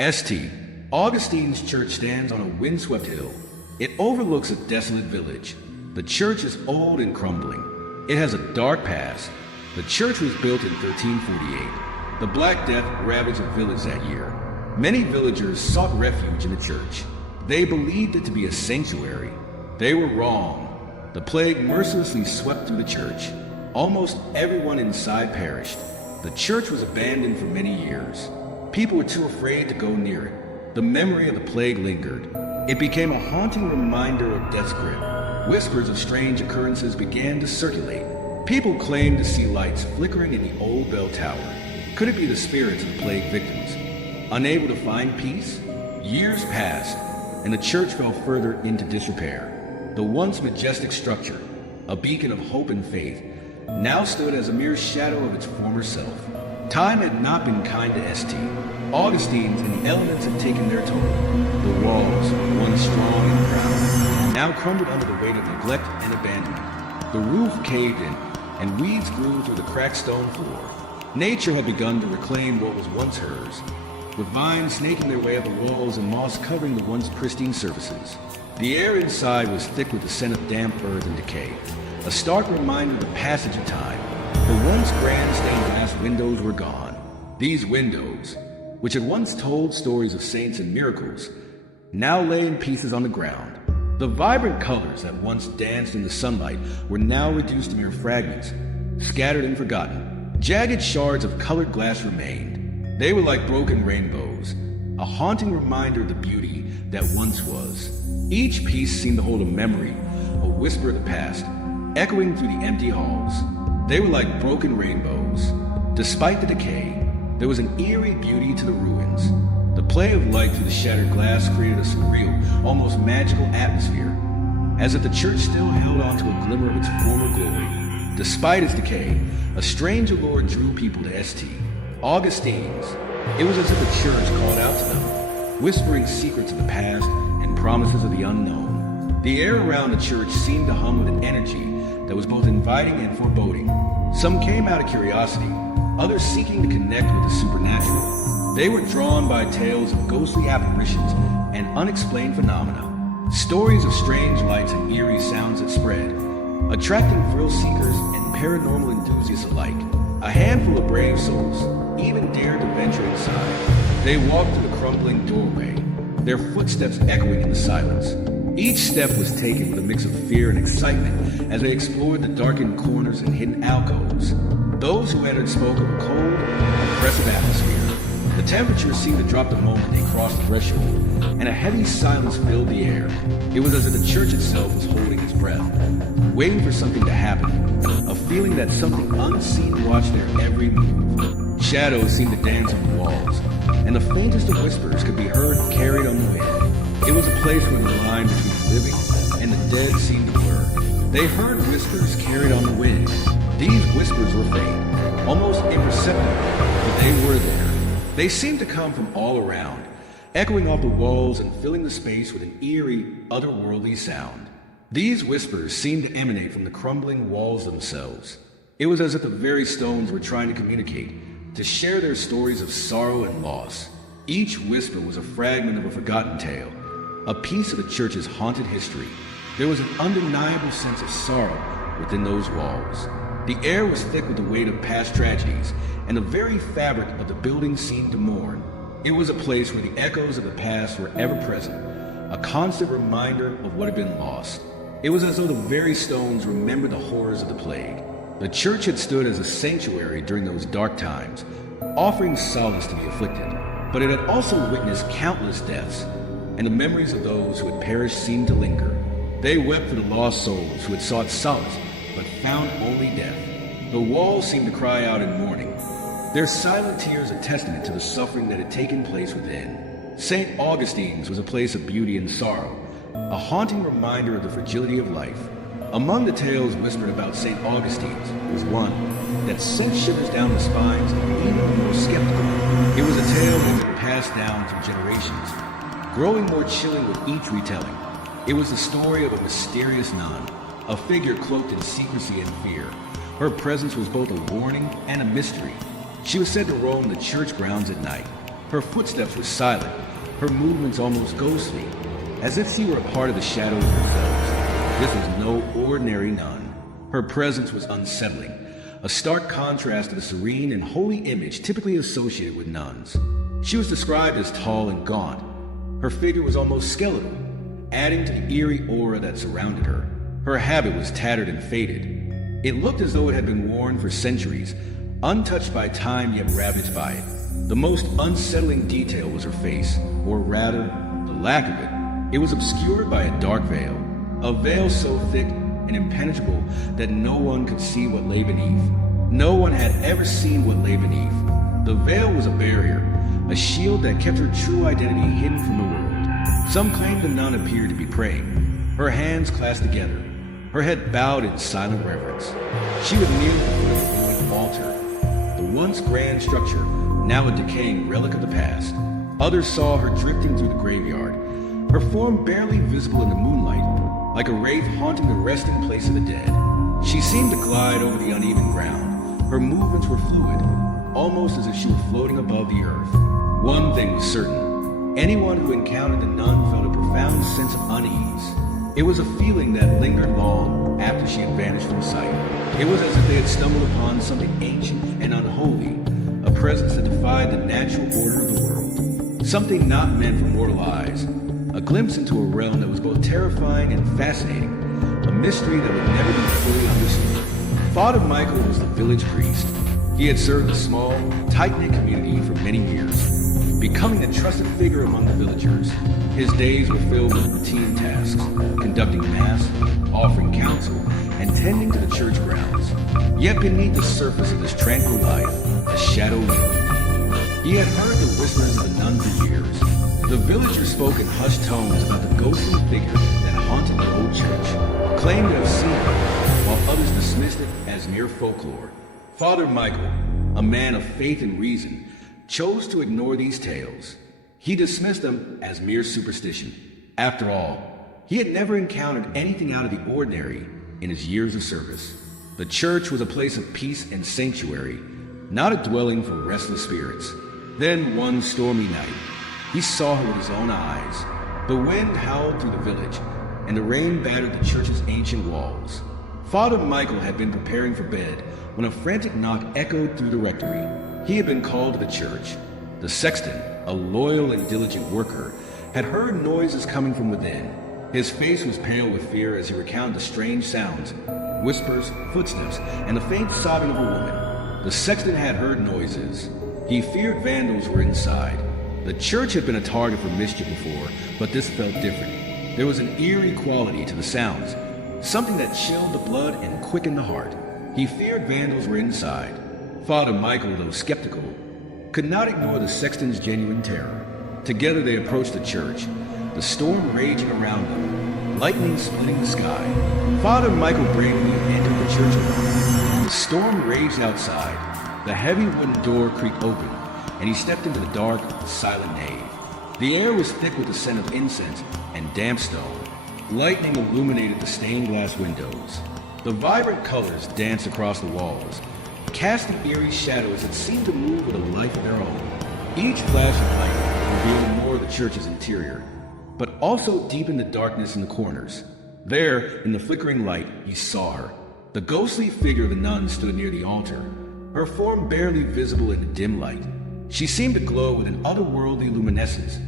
St. Augustine's church stands on a windswept hill. It overlooks a desolate village. The church is old and crumbling. It has a dark past. The church was built in 1348. The Black Death ravaged the village that year. Many villagers sought refuge in the church. They believed it to be a sanctuary. They were wrong. The plague mercilessly swept through the church. Almost everyone inside perished. The church was abandoned for many years. People were too afraid to go near it. The memory of the plague lingered. It became a haunting reminder of death's grip. Whispers of strange occurrences began to circulate. People claimed to see lights flickering in the old bell tower. Could it be the spirits of the plague victims? Unable to find peace, years passed, and the church fell further into disrepair. The once majestic structure, a beacon of hope and faith, now stood as a mere shadow of its former self. Time had not been kind to St. Augustine's, and the elements had taken their toll. The walls, once strong and proud, now crumbled under the weight of neglect and abandonment. The roof caved in, and weeds grew through the cracked stone floor. Nature had begun to reclaim what was once hers, with vines snaking their way up the walls and moss covering the once pristine surfaces. The air inside was thick with the scent of damp earth and decay, a stark reminder of the passage of time. The once grand stained glass windows were gone. These windows, which had once told stories of saints and miracles, now lay in pieces on the ground. The vibrant colors that once danced in the sunlight were now reduced to mere fragments, scattered and forgotten. Jagged shards of colored glass remained. They were like broken rainbows, a haunting reminder of the beauty that once was. Each piece seemed to hold a memory, a whisper of the past, echoing through the empty halls. They were like broken rainbows. Despite the decay, there was an eerie beauty to the ruins. The play of light through the shattered glass created a surreal, almost magical atmosphere, as if the church still held on to a glimmer of its former glory. Despite its decay, a strange allure drew people to St. Augustine's. It was as if the church called out to them, whispering secrets of the past and promises of the unknown. The air around the church seemed to hum with an energy that was both inviting and foreboding. Some came out of curiosity, others seeking to connect with the supernatural. They were drawn by tales of ghostly apparitions and unexplained phenomena, stories of strange lights and eerie sounds that spread, attracting thrill seekers and paranormal enthusiasts alike. A handful of brave souls even dared to venture inside. They walked through the crumbling doorway, their footsteps echoing in the silence. Each step was taken with a mix of fear and excitement as they explored the darkened corners and hidden alcoves. Those who entered spoke of a cold, oppressive atmosphere. The temperature seemed to drop the moment they crossed the threshold, and a heavy silence filled the air. It was as if the church itself was holding its breath, waiting for something to happen, a feeling that something unseen watched their every move. Shadows seemed to dance on the walls, and the faintest of whispers could be heard carried on the wind. It was a place where the line between the living and the dead seemed to blur. They heard whispers carried on the wind. These whispers were faint, almost imperceptible, but they were there. They seemed to come from all around, echoing off the walls and filling the space with an eerie, otherworldly sound. These whispers seemed to emanate from the crumbling walls themselves. It was as if the very stones were trying to communicate, to share their stories of sorrow and loss. Each whisper was a fragment of a forgotten tale, a piece of the church's haunted history. There was an undeniable sense of sorrow within those walls. The air was thick with the weight of past tragedies, and the very fabric of the building seemed to mourn. It was a place where the echoes of the past were ever present, a constant reminder of what had been lost. It was as though the very stones remembered the horrors of the plague. The church had stood as a sanctuary during those dark times, offering solace to the afflicted, but it had also witnessed countless deaths, and the memories of those who had perished seemed to linger. They wept for the lost souls who had sought solace but found only death. The walls seemed to cry out in mourning, their silent tears a testament to the suffering that had taken place within. St. Augustine's was a place of beauty and sorrow, a haunting reminder of the fragility of life. Among the tales whispered about St. Augustine's was one that sent shivers down the spines of even the most skeptical. It was a tale that had passed down through generations, growing more chilling with each retelling. It was the story of a mysterious nun, a figure cloaked in secrecy and fear. Her presence was both a warning and a mystery. She was said to roam the church grounds at night, Her footsteps were silent, her movements almost ghostly, as if she were a part of the shadows themselves. This was no ordinary nun. Her presence was unsettling, a stark contrast to the serene and holy image typically associated with nuns. She was described as tall and gaunt. Her figure was almost skeletal, adding to the eerie aura that surrounded her. Her habit was tattered and faded. It looked as though it had been worn for centuries, untouched by time yet ravaged by it. The most unsettling detail was her face, or rather, the lack of it. It was obscured by a dark veil, a veil so thick and impenetrable that no one could see what lay beneath. No one had ever seen what lay beneath. The veil was a barrier, a shield that kept her true identity hidden from the world. Some claimed the nun appeared to be praying, her hands clasped together, her head bowed in silent reverence. She would kneel before the ruined altar, the once grand structure, now a decaying relic of the past. Others saw her drifting through the graveyard, her form barely visible in the moonlight, like a wraith haunting the resting place of the dead. She seemed to glide over the uneven ground. Her movements were fluid, almost as if she were floating above the earth. One thing was certain. Anyone who encountered the nun felt a profound sense of unease. It was a feeling that lingered long after she had vanished from sight. It was as if they had stumbled upon something ancient and unholy, a presence that defied the natural order of the world. Something not meant for mortal eyes. A glimpse into a realm that was both terrifying and fascinating, a mystery that would never be fully understood. Father Michael was the village priest. He had served a small, tight-knit community for many years, becoming a trusted figure among the villagers. His days were filled with routine tasks, conducting mass, offering counsel, and tending to the church grounds. Yet beneath the surface of this tranquil life, a shadow loomed. He had heard the whispers of the nun for years. The villagers spoke in hushed tones about the ghostly figure that haunted the old church, claimed to have seen it, while others dismissed it as mere folklore. Father Michael, a man of faith and reason, chose to ignore these tales. He dismissed them as mere superstition. After all, he had never encountered anything out of the ordinary in his years of service. The church was a place of peace and sanctuary, not a dwelling for restless spirits. Then one stormy night, he saw her with his own eyes. The wind howled through the village, and the rain battered the church's ancient walls. Father Michael had been preparing for bed when a frantic knock echoed through the rectory. He had been called to the church. The sexton, a loyal and diligent worker, had heard noises coming from within. His face was pale with fear as he recounted the strange sounds, whispers, footsteps, and the faint sobbing of a woman. The sexton had heard noises. He feared vandals were inside. The church had been a target for mischief before, but this felt different. There was an eerie quality to the sounds, something that chilled the blood and quickened the heart. He feared vandals were inside. Father Michael, though skeptical, could not ignore the sexton's genuine terror. Together they approached the church, the storm raging around them, lightning splitting the sky. Father Michael bravely entered the church alone. The storm raged outside. The heavy wooden door creaked open, and he stepped into the dark, silent nave. The air was thick with the scent of incense and damp stone. Lightning illuminated the stained glass windows. The vibrant colors danced across the walls, casting eerie shadows that seemed to move with a life of their own. Each flash of light revealed more of the church's interior, but also deepened the darkness in the corners. There, in the flickering light, he saw her. The ghostly figure of the nun stood near the altar, her form barely visible in the dim light. She seemed to glow with an otherworldly luminescence,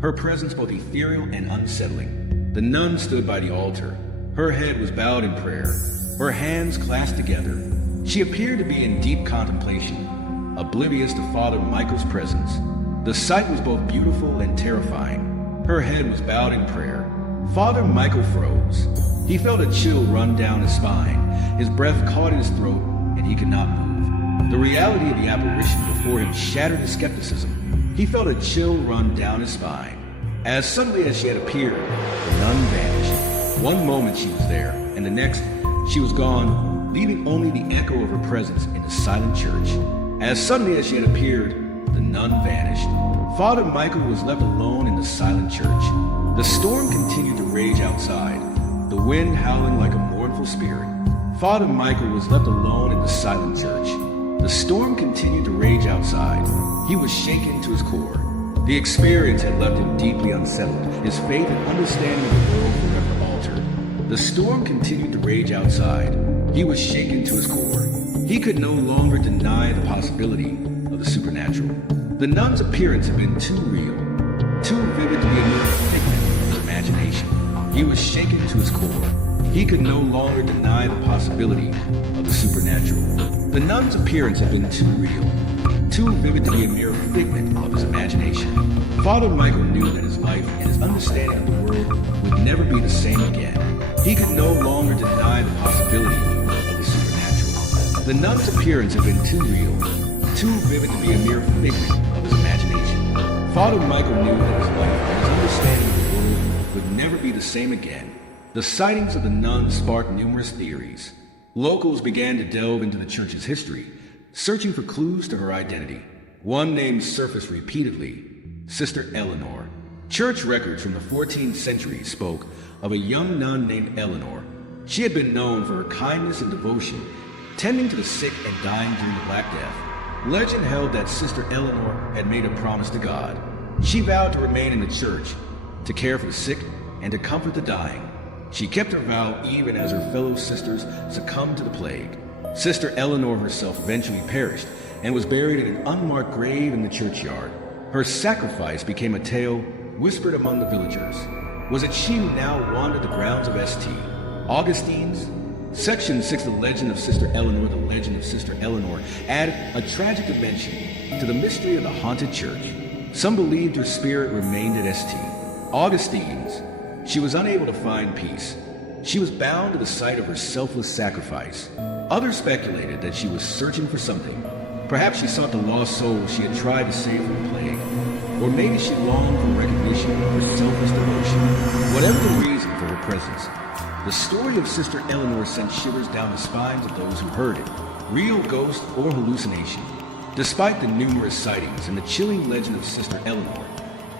her presence both ethereal and unsettling. The nun stood by the altar. Her head was bowed in prayer, her hands clasped together. She appeared to be in deep contemplation, oblivious to Father Michael's presence. The sight was both beautiful and terrifying. Her head was bowed in prayer. Father Michael froze. He felt a chill run down his spine. His breath caught in his throat, and he could not move. The reality of the apparition before him shattered his skepticism. He felt a chill run down his spine. As suddenly as she had appeared, the nun vanished. One moment she was there, and the next, she was gone, leaving only the echo of her presence in the silent church. As suddenly as she had appeared, the nun vanished. Father Michael was left alone in the silent church. The storm continued to rage outside, the wind howling like a mournful spirit. Father Michael was left alone in the silent church. The storm continued to rage outside. He was shaken to his core. The experience had left him deeply unsettled, his faith and understanding of the world forever altered. The storm continued to rage outside. He was shaken to his core. He could no longer deny the possibility of the supernatural. The nun's appearance had been too real, too vivid to be a mere figment of his imagination. He was shaken to his core. He could no longer deny the possibility of the supernatural. The nun's appearance had been too real, too vivid to be a mere figment of his imagination. Father Michael knew that his life and his understanding of the world would never be the same again. He could no longer deny the possibility of the supernatural. The nun's appearance had been too real, too vivid to be a mere figment of his imagination. Father Michael knew that his life and his understanding of the world would never be the same again. The sightings of the nun sparked numerous theories. Locals began to delve into the church's history, searching for clues to her identity. One name surfaced repeatedly: Sister Eleanor. Church records from the 14th century spoke of a young nun named Eleanor. She had been known for her kindness and devotion, tending to the sick and dying during the Black Death. Legend held that Sister Eleanor had made a promise to God. She vowed to remain in the church, to care for the sick, and to comfort the dying. She kept her vow even as her fellow sisters succumbed to the plague. Sister Eleanor herself eventually perished and was buried in an unmarked grave in the churchyard. Her sacrifice became a tale whispered among the villagers. Was it she who now wandered the grounds of St. Augustine's? Section 6, The Legend of Sister Eleanor, The Legend of Sister Eleanor, added a tragic dimension to the mystery of the haunted church. Some believed her spirit remained at St. Augustine's. She was unable to find peace. She was bound to the site of her selfless sacrifice. Others speculated that she was searching for something. Perhaps she sought the lost souls she had tried to save from the plague. Or maybe she longed for recognition of her selfless devotion. Whatever the reason for her presence, the story of Sister Eleanor sent shivers down the spines of those who heard it, real ghost or hallucination. Despite the numerous sightings and the chilling legend of Sister Eleanor,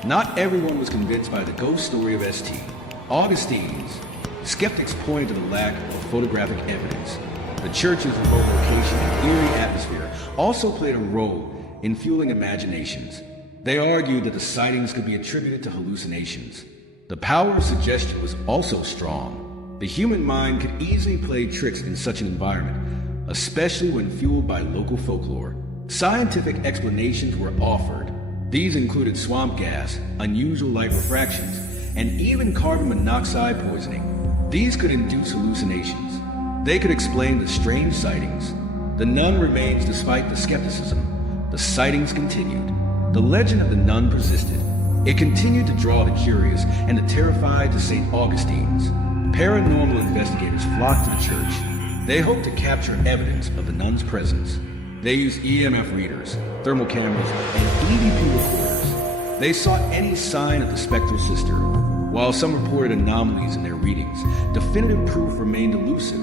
not everyone was convinced by the ghost story of St. Augustine's. Skeptics pointed to the lack of photographic evidence. The church's remote location and eerie atmosphere also played a role in fueling imaginations. They argued that the sightings could be attributed to hallucinations. The power of suggestion was also strong. The human mind could easily play tricks in such an environment, especially when fueled by local folklore. Scientific explanations were offered. These included swamp gas, unusual light refractions, and even carbon monoxide poisoning. These could induce hallucinations. They could explain the strange sightings. The nun remains despite the skepticism. The sightings continued. The legend of the nun persisted. It continued to draw the curious and the terrified to St. Augustine's. Paranormal investigators flocked to the church. They hoped to capture evidence of the nun's presence. They used EMF readers, thermal cameras, and EVP recorders. They sought any sign of the spectral sister. While some reported anomalies in their readings, definitive proof remained elusive.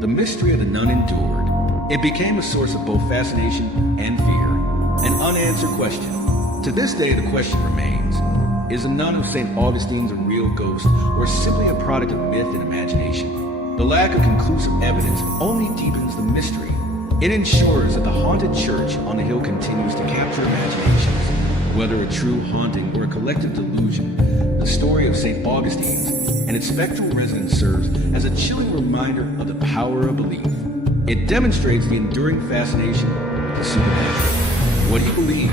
The mystery of the nun endured. It became a source of both fascination and fear, an unanswered question. To this day, the question remains: is the nun of St. Augustine's a real ghost or simply a product of myth and imagination? The lack of conclusive evidence only deepens the mystery. It ensures that the haunted church on the hill continues to capture imaginations. Whether a true haunting or a collective delusion, the story of St. Augustine's and its spectral residents serves as a chilling reminder of the power of belief. It demonstrates the enduring fascination with the supernatural. What do you believe?